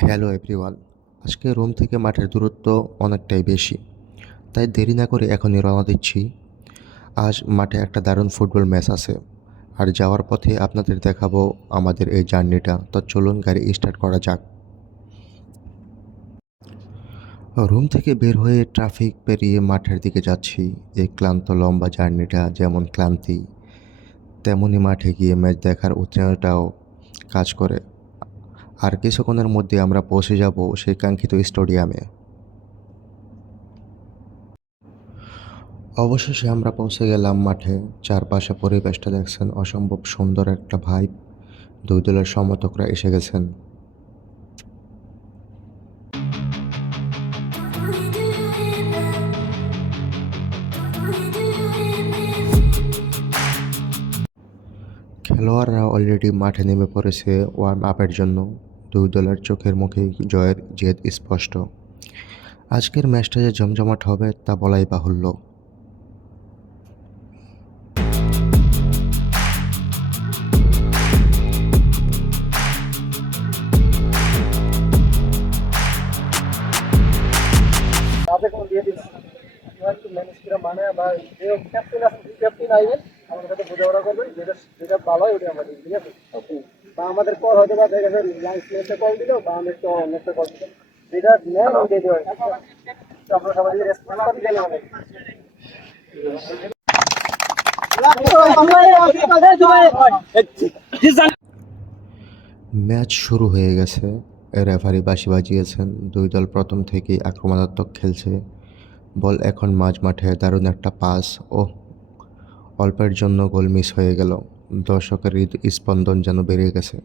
Hello everyone, আজকে room থেকে মাঠের দূরত্ব অনেকটাই বেশি, তাই দেরি না করে এখনই রওনা দিচ্ছি। আজ মাঠে একটা দারুণ ফুটবল ম্যাচ আছে, আর যাওয়ার পথে আপনাদের দেখাবো আমাদের এই জার্নিটা। তো চলুন গাড়ি স্টার্ট করা যাক। রুম থেকে বের হয়ে ট্রাফিক পেরিয়ে মাঠের দিকে যাচ্ছি। এই ক্লান্ত লম্বা জার্নিটা যেমন ক্লান্তি, তেমনই মাঠে গিয়ে ম্যাচ দেখার উত্তেজনাটাও কাজ করে। আর কিছুক্ষণের মধ্যে আমরা পৌঁছে যাব সেই কাঙ্ক্ষিত স্টেডিয়ামে। অবশেষে আমরা পৌঁছে গেলাম মাঠে। চারপাশে পরিবেশটা দেখছেন, অসম্ভব সুন্দর একটা ভাইব। দুই দলের সমর্থকরা এসে গেছেন। খেলোয়াড়রা অলরেডি মাঠে নেমে পড়েছে ওয়ার্ম আপের জন্য। দুই দলের চোখের মুখে জয়ের জেদ স্পষ্ট। আজকের ম্যাচটা যে জমজমাট হবে তা বলাই বাহুল্য। মানে বা যে ক্যাপ্টেন আছে ক্যাপ্টেন আইবেন আমাদের সাথে বোঝাপড়া করবেন, যেটা যেটা ভালো হয় ওটা আমরা দিই, ঠিক আছে? বা আমাদের কল হয়তো বা দেখা গেছে লাইফ নেক্সটে কল দিল বা নেক্সটে কল দিল, যেটা নেন ওইটাই দেওয়া হয়। আপনারা সবাই রেসপন্স করতে গেলে হবে। ম্যাচ শুরু হয়ে গেছে। রেফারি বাঁশি বাজিয়েছেন। দুই দল প্রথম থেকেই আক্রমণাত্মক খেলছে। বল এখন মাঝ মাঠে, দারুণ একটা পাস। ও অল্পের জন্য গোল মিস হয়ে গেল। দর্শকের স্পন্দন যেন বেড়ে গেছে।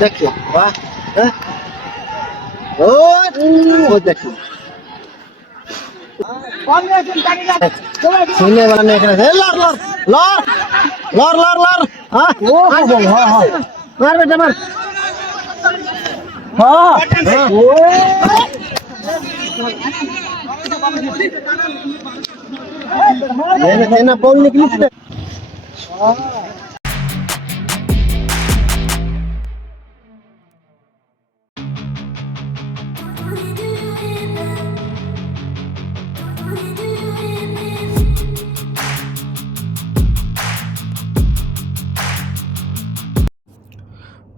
দেখো বাহ, ও দেখো শুনে বলেন এখানে লর লর লর লর লর লর হ্যাঁ ও বল হ্যাঁ হ্যাঁ মার বেটা মার হ্যাঁ ও এনা বল নিকলিছে।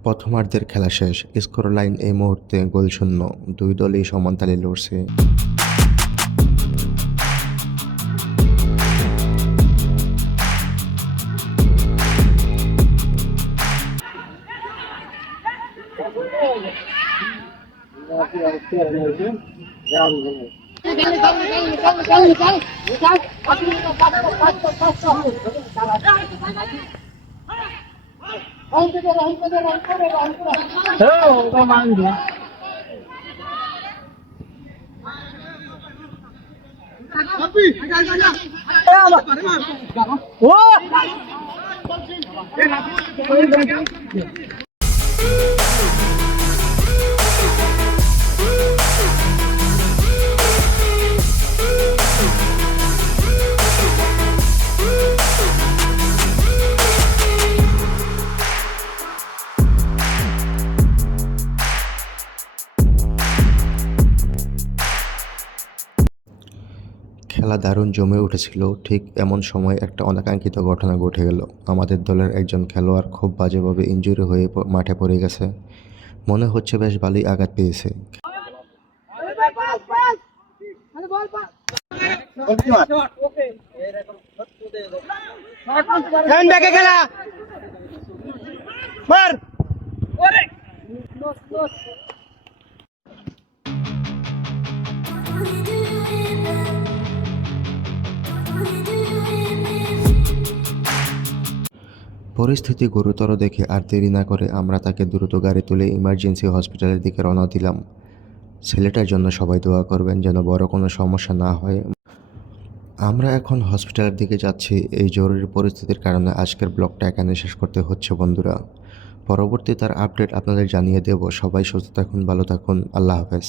প্রথমার্ধের খেলা শেষ। স্কোর লাইন এই মুহূর্তে গোলশূন্য। দুই দলই সমান তালে লড়ছে। খেলা দারুণ জমে উঠেছিল। ঠিক এমন সময় একটা অনাকাঙ্ক্ষিত ঘটনা ঘটে গেল। আমাদের দলের একজন খেলোয়াড় খুব বাজেভাবে ইনজুরি হয়ে মাঠে পড়ে গেছে। মনে হচ্ছে বেশ ভালোই আঘাত পেয়েছে। পরিস্থিতি গুরুতর দেখে আর দেরি না করে আমরা তাকে দ্রুত গাড়ি তুলে ইমার্জেন্সি হসপিটালের দিকে রওনা দিলাম। ছেলেটার জন্য সবাই দোয়া করবেন যেন বড় কোনো সমস্যা না হয়। আমরা এখন হসপিটালের দিকে যাচ্ছি। এই জরুরি পরিস্থিতির কারণে আজকের ব্লগটা এখানে শেষ করতে হচ্ছে বন্ধুরা। পরবর্তী তার আপডেট আপনাদের জানিয়ে দেব। সবাই সুস্থ থাকুন, ভালো থাকুন। আল্লাহ হাফেজ।